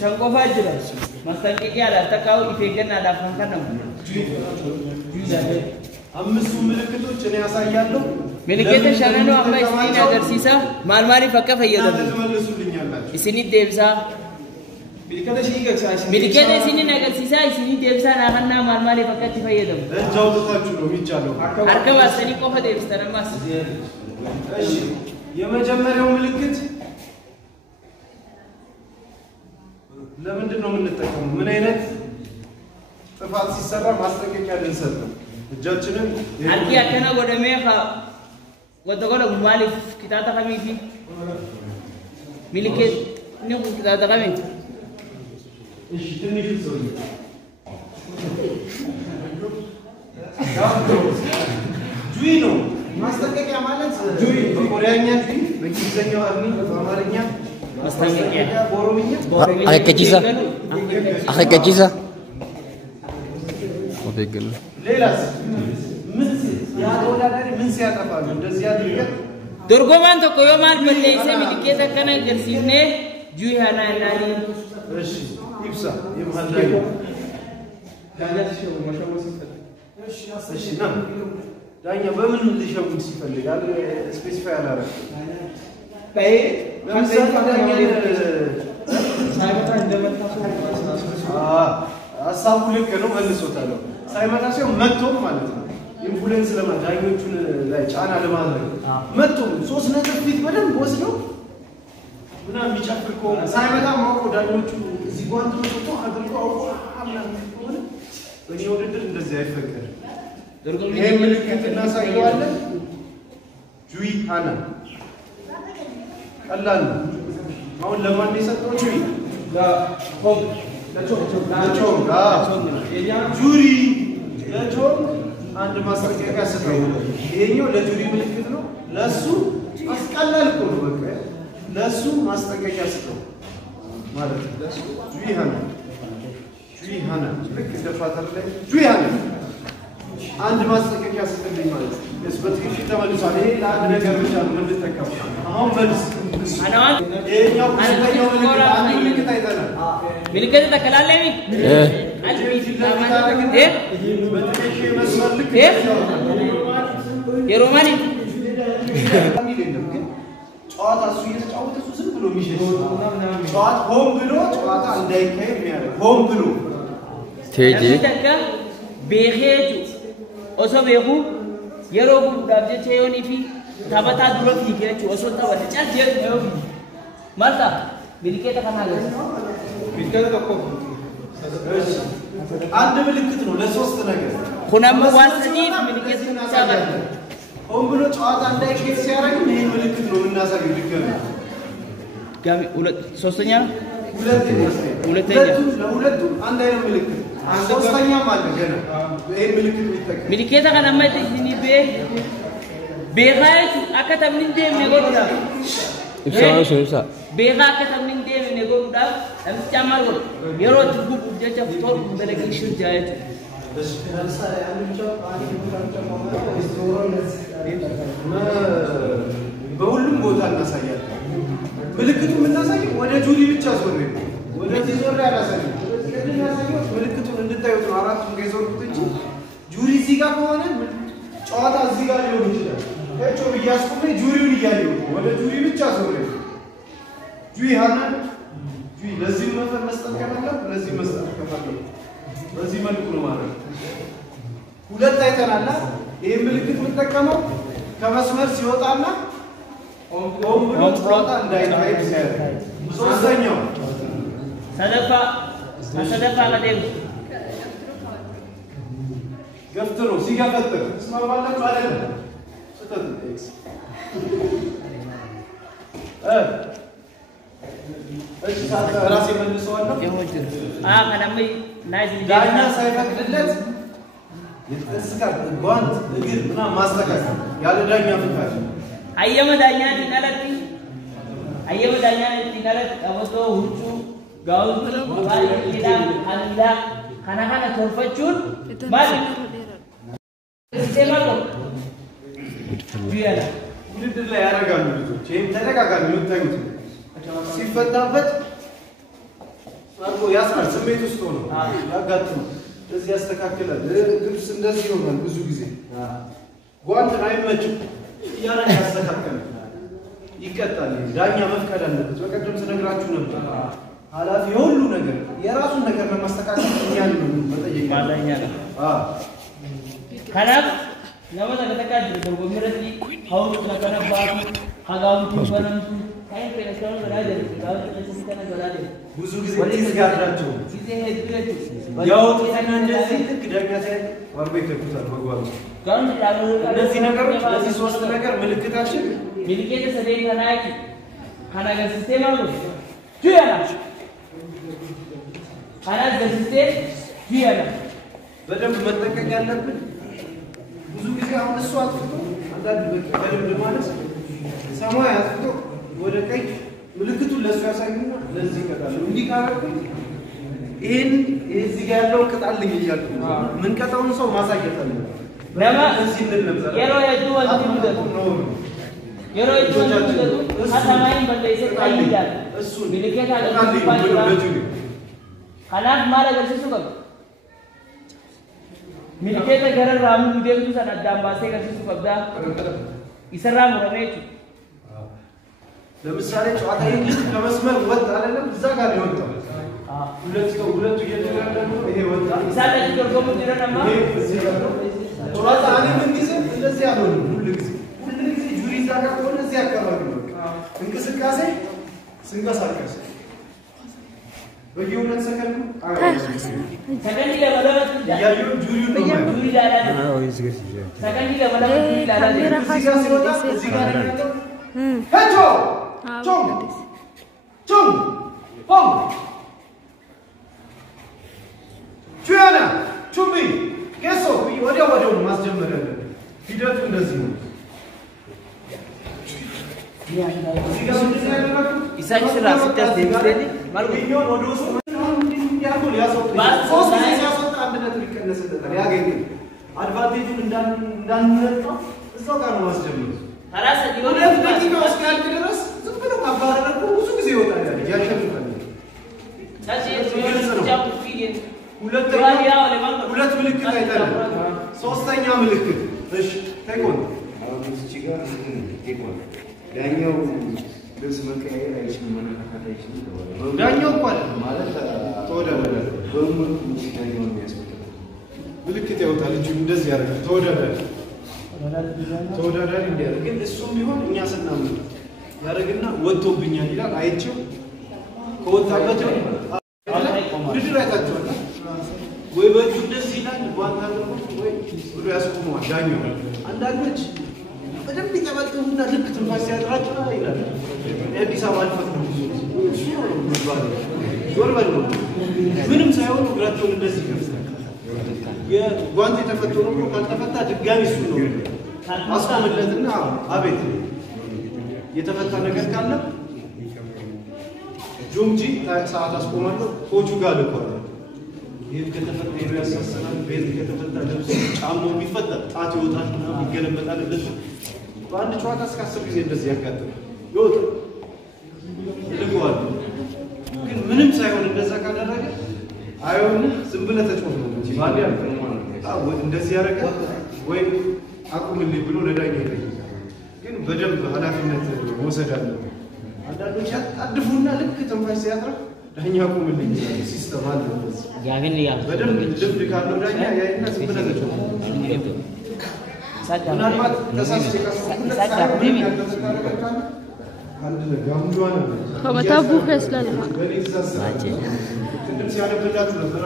شنقوفا جرا مستنققي على تقاو يفيقنا على فنكنا አምስቱ ምልክቶች እኔ ያሳያለሁ ምልክት ሸነኑ አማ እስኒ ነገርሲሳ ማልማሊ ፈቀ ፈየደም ተመለሱልኛላችሁ እስኒ ዴብሳ ምልክት እስኒ ነገርሲሳ እስኒ ዴብሳ ናኸና ማልማሊ ፈቀ ፈየደም እጃው ተታችሁ ነው የሚቻለው አርከባ እስኒ ቆፈ ዴብስተናማስ እሺ የመጀመሪያው ምልክት ለምንድን ነው የምንጠቀመው ምን አይነት ጥፋት ሲሰራ ማስጠንቀቂያ ልንሰጥ ነው እጃችንን አልቂ አከና ወደ ሜኻ ወደቆለ ማሊፍ ኪታታ ከሚፊ ምልክት ነው ኪታታ ከሚ እሺ ትንሽ ሰው ጁይ ነው ማስጠንቀቂያ ማለት ጁይ በኮሪያኛ ጁይ በእንግሊዝኛው አርኒ በአማርኛ ማስጠንቀቂያ በኦሮምኛ አከጂሳ ወደግል ሌላስ ምን ያወዳዳሪ ምን ሲያጠፋሉ እንደዚህ ያድርገ ዶርጎማን ተቆዮማን በለይሰ ምልክት ከነ ገርሲኔ ጁይ ሃና ያናሊ እሺ ይብሳ ይምሃላይ ዳኛሽ ወመሻወስ እሺ ና ዳኛ በምን ሊሸውድ ሲፈልጋል ስፔሲፋይ አላረፈ በይ ለምሳሌ ዳኛ ሳይመጣ እንደመጣ አሳቡ ልክ ነው መልሶታል ሳይመጣ ሲሆን መጥቶም ማለት ነው ኢንፍሉዌንስ ለማዳኞቹን ላይ ጫና ለማድረግ መጥቶም 3 ነጥብ ፊት በደንብ ወስደው ምናምን ቢጨፍር ከሆነ ሳይመጣ ማውቆ ዳኞቹ እዚህ ጓንት ወጥቶ አድርገው አውቆ አምላክ ከሆነ በእኔ ውድድር እንደዚህ አይፈቀድም ይሄ ምልክት እናሳየዋለን ጁይ ሃና ቀላል ነው አሁን ለማን የሰጠው ጁይ ለሆም ለቾም ጁሪ ለቾም አንድ ማስጠንቀቂያ ሰጠው ይሄኛው ለጁሪ ምልክት ነው ለሱ አስቀላል እኮ ነው በቃ ለሱ ማስጠንቀቂያ ሰጠው ማለት ለሱ ጁይ ሃና ልክ እንደፋተር ላይ ጁይ ሃና አንድ ማስጠንቀቂያ ሰጠልኝ ማለት በትክክል ተመልሷል ይሄ ለአንድ ነገር ብቻ ነው የምንጠቀመው አሁን መልስ አናዋን ይሄኛው ምልክት አይተናል ምልክት ተከላለሚ በትንሽ መስመር ልክ የሮማኒ ጨዋታ እሱ እየተጫወተ እሱ ዝም ብሎ የሚሸሽ ጨዋታ ሆም ብሎ ጨዋታ እንዳይካሄድ የሚያደርግ ሆም ብሎ ቴጂ ቤሄቱ ኦሶ ቤሁ የሮቡ ዳብጀ ዮኒፊ ታበታ ድሮፍ ይገች ኦሶ ታወደ ጫት ነው ማርታ ምልክት ተከናገር ምልክት ተቆ አንድ ምልክት ነው ለሶስት ነገር ኩናም ዋስኒ ምልክት ተሳገር ሆም ብሎ ጨዋታ እንዳይካሄድ ሲያደርግ ይሄ ምልክት ነው እናሳየው ድጋሚ ጋሚ ሶስተኛ ሁለተኛ ለሁለቱም አንድ አይነት ምልክት ሶስተኛ ማለት ገና ይሄ ምልክት ቢጠቀም ምልክት ከነማይት ዲኒ ቤጋይቱ አከተምን እንደም ነገሩዳ ኢብሳ ቤጋ አከተምን እንደም ነገሩዳ አምጫማር ወር የሮት ጉብ ጀጀ ፍቶር በለግሽ ጃይት በሁሉም ቦታ እናሳያለን ምልክቱ የምናሳየው ወደ ጁሪ ብቻ ዞር ወደዚህ ዞር ያላሳየው ምልክቱን እንድታዩት ነው አራቱን ገይዞርኩት እንጂ ጁሪ እዚህ ጋር ከሆነ ጨዋታ እዚህ ጋር ሊሆን ይችላል እጮ ብያስቆመ ጁሪውን እያየው ወደ ጁሪ ብቻ ዞር ጁሪ ሃና ጁሪ ለዚህ መፈር መስጠት ከፈለኩ ለዚህ መስጠት ከፈለኩ በዚህ መልኩ ነው ማለት ሁለት አይተናል ይሄ ምልክት የምንጠቀመው ከመስመር ሲወጣና ሆም ብሎ ጨዋታ እንዳይካሄድ ሲያደርግ ሶስተኛው ሰደፋ ለደም ገፍትሮ ሲገፈትር ስማማላችሁ አይደለም ስህተት ኤክስ እሺ ራሴ መልሰዋለሁ ከነም ናይዝ ዳኛ ሳይፈቅድለት የተስጋ ጓንት እግር ምናምን ማስተካከል ያለ ዳኛ ፍቃድ አየመ ዳኛ ዲናለት አወቶ ሁጩ ጋው ባል ይላል አላ ካናካና ተርፈቹን ባል ሲስተማቆ ቢያላ ውድድር ላይ ያደርጋሉ ልጆች ይሄን ተደጋጋሚ የምታዩት ሲፈታበት አርጎ ያስራል ስሜት ውስጥ ሆኖ ያጋጥም እዚህ ያስተካክላል ግብስ እንደዚህ ይሆናል ብዙ ጊዜ ጓንት አይመችም ያረጋ ያስተካክላል ይቀጣል ዳኛ መፍቀድ አለበት በቀደም ስነግራችሁ ነበር ኃላፊ ሁሉ ነገር የራሱን ነገር ለማስተካከል እኛን ነው መጠየቅ ማለኛ ነው ካናብ ለማታ ከተካድ በጎምረቲ ሀውት ለከነባቱ ሀጋውቱ ወነምቱ ካይን ከነሰው ወላደ ጋውቱ ለሲስተና ወላደ ብዙ ጊዜ ዲስ ጋርዳቸው ጊዜ ሄድለት ያውጡትና እንደዚህ ልክ ዳኛ ሳይ ወርቤ ተኩታል መጓዝ ጋውቱ ያሉ እነዚህ ነገሮች ለዚህ ሶስት ነገር ምልክታችን ሚልኬተ ሰደይ ተናቂ ካናጋ ሲስተም አሉ ጁያና ካናጋ ሲስተም ጁያና በደንብ መጠንቀቅ ያለብን ብዙ ጊዜ አሁን እሱ አጥፍቶ አንዳንድ በደንብ ማለት ሰማይ አጥፍቶ ወደ ቀይ ምልክቱን ለሱ ያሳዩና ለዚህ ይቀጣሉ እንዲህ ካረኩኝ ይሄን እዚህ ጋር ያለው ቅጣልኝ ይያልኩ ምን ቀጣውን ሰው ማሳየት አለበት ለማ እዚህ እንደነበር የሮ ያጁ ወንድም ነው የሮ ያጁ ወንድም አታማይን በለይሰ ታይያል እሱ ሚልኬታ ለሱ ካናብ ማለት እሱ ነው ሚልኬታ ገረራ ሙሉ ደምቱ ሰናዳም ባሴ ከሱ ፈብዳ ይሰራ ሙረኔቱ ለምሳሌ ጨዋታ ይልቅ ከመስመር ወጥ አይደለም እዛ ጋር ይወጣው ሁለቱ እየተጋደሙ ይሄ ወጣ ይሳለ ይገርጎሙ ይረናማ እዚህ ጋር ነው ጨዋታ እኔ ምን ጊዜ እንደዚህ ያለው ሁሉ ጊዜ ጁሪ እዛ ጋር ሆነ እዚህ አካባቢ ነው እንቅስቃሴ ስንቀሳቀስ በየሁለት ሰከንድ ሰከንድ ለበለበት ያዩ ጁሪው ነው ጁሪ ዳላ ሰከንድ ለበለበት ጁሪ ዳላ እዚህ ጋር ሲወጣ እዚህ ጋር ያለው ሄቶ ቾም ቾም ሆም ጁያና ቹቢ ጌሶ ወዲያው ማስጀመር ያለብን ሂደቱ እንደዚህ ነው እዚህ ጋር ምንድን ነው ያደረኩት ኢሳይ ስራ ሲተስ ደምስቴኒ ማለት ነው ወደ ውስጥ ያለው ያሶጥ ሶስት ጊዜ ያሶጥ አንድ ነጥብ ይቀነስለታል ያገኘ አድቫንቴጁን እንዳንነጣ እዛው ጋር ነው ማስጀመር አራሰ ዲሎ ደቂቃ ውስጥ ያልክ ድረስ ዝም ብሎ ማባረር ብዙ ጊዜ ይወጣል ያሸንፋል ሁለት ምልክት አይተናል ሶስተኛ ምልክት እሺ ተቆን እዚህ ጋር ተቆን ዳኛው ልብስ መቀየር አይችልም መነካካት አይችልም ዳኛው እንኳን ማለት ተወዳዳሪ በሙሉ ዳኛው የሚያስፈልግ ምልክት ያወጣል እንጂ እንደዚህ ያደርጋል ተወዳዳሪ እንዲያደርግ ግን እሱም ቢሆን እኛ ስናምን ያደርግና ወጥቶብኛል ይላል አይቼው ከወጣበት ውድድር አይታችኋል ወይ በእጁ እንደዚህ ይላል ጓንት አድርጎ ወይ ብሎ ያስቆመዋል ዳኛው አንዳንዶች በደንብ ይጠበጥቡና ልክ ትንፋሽ ሲያጥራቸው ይላል የአዲስ አበባ አልፈት ነው ዞር በል ነው ምንም ሳይሆን እግራቸውን እንደዚህ ይከፍታል የጓንት የተፈቶ ነው ካልተፈታ ድጋሚ እሱ ነው አስቆምለትና አቤት የተፈታ ነገር ካለ ጆምጂ ሰዓት አስቆማለሁ ኮቹ ጋር ልኳል ይሄ ከተፈታ ያሳሰናል ቤት ከተፈታ ልብስ ጫማው ቢፈታ ጣት ይወጣልና ይገለበጣል እንደዚህ በአንድ ጨዋታ እስከ 10 ጊዜ እንደዚህ ያጋጥማል ይወጣል ይልቀዋል ግን ምንም ሳይሆን እንደዛ ካደረገ አይሆን ዝም ብለህ ተጫወት ነው እንጂ ባንዴ አልቀርም እንደዚህ ያደረገ ወይ አቁምልኝ ብሎ ለዳኛ ይጠይቃል ግን በደንብ ኃላፊነት መውሰድ አለበት አንዳንዶች ያጣድፉና ልክ ትንፋሽ ሲያጥራ ዳኛ አቁምልኝ ሲስተም አለ ያገን ያ በደንብ ልብድ ካለው ዳኛ ያይና ዝም ብለህ ተጫወት ምናልባት ተሳስቼ ካስቆምለት አንድ ነገር አምዷን ከመታቡ ፈስላል በኔ ተሳስቼ ቅድም ሲያነብላችሁ ነበር